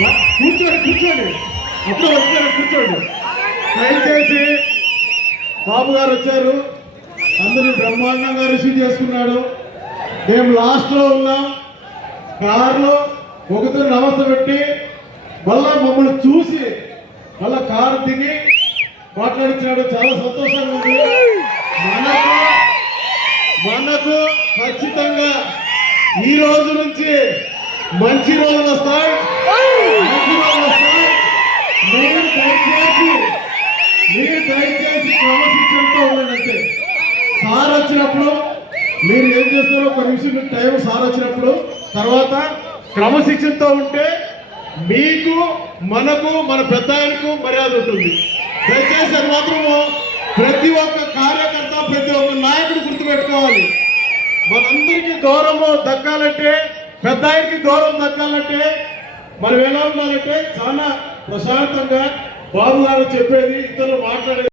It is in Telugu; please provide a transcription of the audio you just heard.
కూర్చోండి కూర్చోండి, అప్పుడు వచ్చారు కూర్చోండి. దయచేసి బాబు గారు వచ్చారు, అందరూ బ్రహ్మాండంగా రిసీవ్ చేసుకున్నాడు. మేము లాస్ట్లో ఉన్నాం, కారులో ఒకరితో నమస్తే పెట్టి మళ్ళా మమ్మల్ని చూసి మళ్ళా కారు దిగి మాట్లాడించాడు. చాలా సంతోషంగా ఉంది. మనకు ఖచ్చితంగా ఈ రోజు నుంచి మంచి రోజులు వస్తాయి, మంచి రోజులు వస్తాయి. మీరు దయచేసి క్రమశిక్షణతో ఉండండి. సార్ వచ్చినప్పుడు మీరు ఏం చేస్తారో ఒక నిమిషం మీకు టైం, సార్ వచ్చినప్పుడు తర్వాత క్రమశిక్షణతో ఉంటే మీకు మనకు మన పెద్ద ఆయనకు మర్యాద ఉంటుంది. దయచేసి అది మాత్రము ప్రతి ఒక్క కార్యకర్త, ప్రతి ఒక్క నాయకుడు గుర్తుపెట్టుకోవాలి. మనందరికీ గౌరవం దక్కాలంటే, పెద్ద ఆయనకి గౌరవం దక్కాలంటే మనం ఎలా ఉండాలంటే చాలా ప్రశాంతంగా బాబు గారు చెప్పేది, ఇతరులు మాట్లాడేది